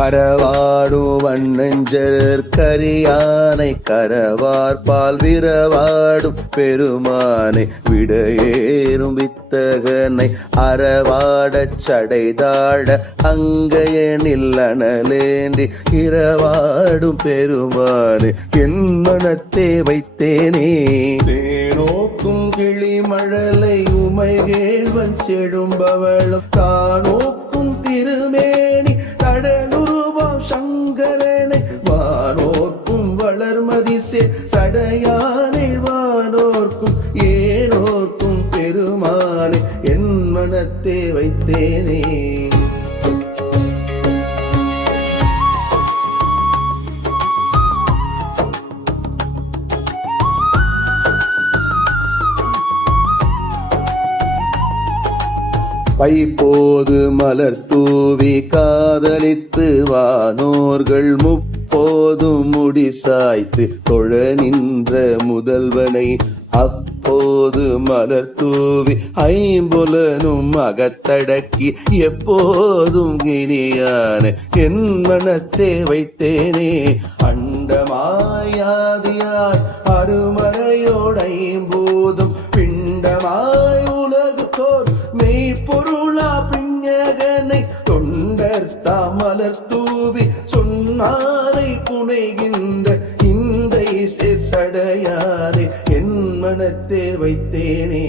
கரவாடும் வண்ணஞ்சர் கரியானை கரவார்பால் விரவாடும் பெருமானை விடையேறும் வித்தகனை அறவாடச் சடைதாட அங்கையனில் அனலேந்தி இரவாடும் பெருமானை என் மனத்தே வைத்தேனே. தேனோக்கும் கிளிமழலை உமைகேழ்வன் செழும்பவளம் தானோக்கும் திருமேனி தடலுருவாம் சங்கரனை வானோர்க்கும் வளர்மதிசே சடையானை வானோர்க்கும் ஏனோர்க்கும் பெருமானை என் மனத்தே வைத்தேனே. பைப்போது மலர் தூவி காதலித்து வானோர்கள் முப்போதும் முடி சாய்த்து தொழ நின்ற முதல்வனை அப்போது மலர் தூவி ஐம்புலனும் அகத்தடக்கி எப்போதும் கிணியான என் மனத்தே வைத்தேனே. அண்டமாயாதியாய் அருமறையோடைம்போதும் பிண்டமாய் உலகுத்தோர் மெய்ப்பொருளா பிஞகனை தொண்டர் தாமலர் தூவி சொன்னாரை புனைகின்ற இந்த சடையாரை என் மனத்தே வைத்தேனே.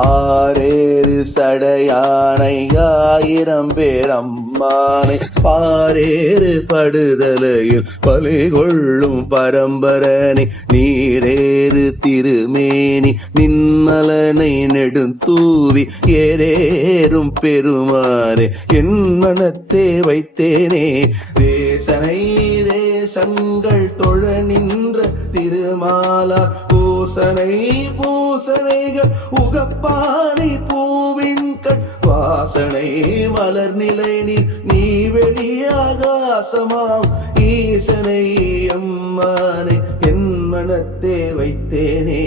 ஆரேறு சடையானை ஆயிரம் பேர் அம்மானை பாரேறு படுதலையில் பலி கொள்ளும் பரம்பரனை நீரேறு திருமேனி நின்மலனை நெடுந்தூவி ஏரேறும் பெருமானே என் மனத்தே வைத்தேனே. தேசனை தேசங்கள் தொழ நின்ற திருமாலா பூசனை பூசனைகள் உகப்பானை பூவின் கண் வாசனை மலர் நிலை நீ வெளியாகாசமாம் ஈசனை அம்மானை என் மனத்தே வைத்தேனே.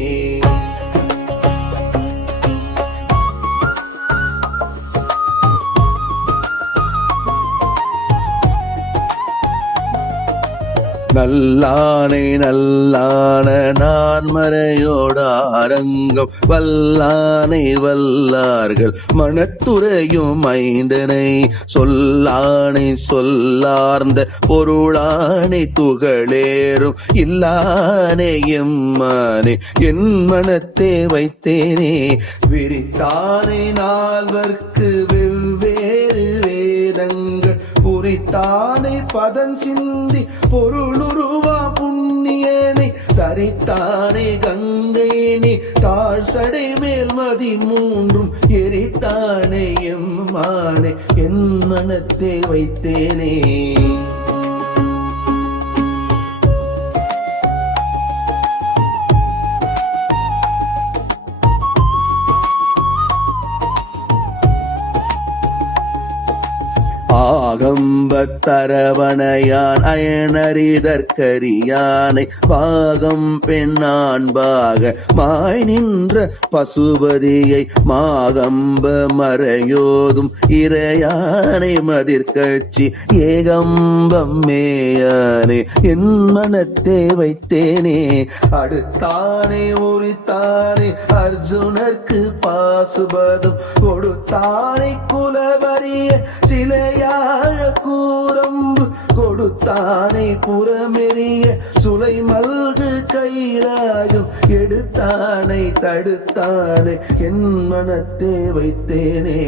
நல்லானை நல்லான நான் மறையோட அரங்கம் வல்லானை வல்லார்கள் மனத்துறையும் ஐந்தனை சொல்லானை சொல்லார்ந்த பொருளானை துகளேறும் இல்லானே எம்மானே என் மனத்தே வைத்தேனே. விரித்தானை நால்வர்க்கு வெவ்வேறு வேதங்கள் புரித்தானை பதன் சிந்தி பொருளுருவா புண்ணியனை தரித்தானை கங்கை நீ தாழ் சடை மேல் மதி மூன்றும் எரித்தானை எம்மானை என் மனத்தே வைத்தேனே. ஆகம்பத்தரவணையான் அயனறிதற்கரியானை பாகம் பெண்ணான்பாக மாய் நின்ற பசுபதியை மாகம்ப மறையோதும் இறையானை மதிர்கட்சி ஏகம்பம் மேயானே என் மனத்தே வைத்தேனே. அடுத்தானே உரித்தானே அர்ஜுனர்க்கு பாசுபதம் கொடுத்தானை குலவரிய சிலையாக கூரம்பு கொடுத்தானை புறமெறிய சுலை மல்கு கைலாயம் எடுத்தானை தடுத்தானை என் மனத்தே வைத்தேனே.